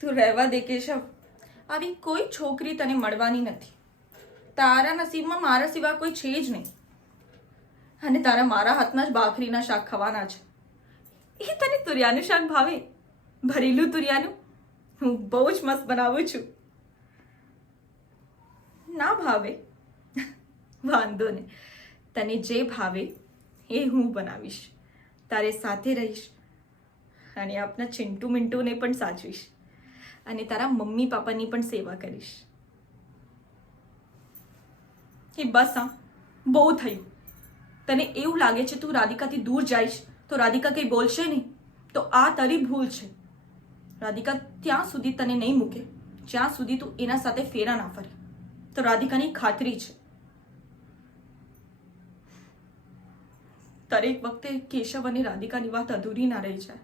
તું રહેવા દે કેશવ. આવી કોઈ છોકરી તને મળવાની નથી. તારા નસીબમાં મારા સિવાય કોઈ છે જ નહીં. અને તારા મારા હાથના જ ભાખરીના શાક ખાવાના છે. એ તને તુરિયાનું શાક ભાવે? ભરેલું તુરિયાનું હું બહુ જ મસ્ત બનાવું છું. ના ભાવે વાંધો નહીં, તને જે ભાવે એ હું બનાવીશ. તારે સાથે રહીશ અને આપણા ચિંટુ મિન્ટુને પણ સાચવીશ અને તારા મમ્મી પાપાની પણ સેવા કરીશ. એ બસ હા, બહુ થયું. તને એવું લાગે છે તું રાધિકાથી દૂર જઈશ તો રાધિકા કંઈ બોલશે નહીં, તો આ તારી ભૂલ છે. રાધિકા ત્યાં સુધી તને નહીં મૂકે જ્યાં સુધી તું એના સાથે ફેરા ના ફરે. તો રાધિકાની ખાતરી છે. દરેક વખતે કેશવ અને રાધિકાની વાત અધૂરી ના રહી જાય.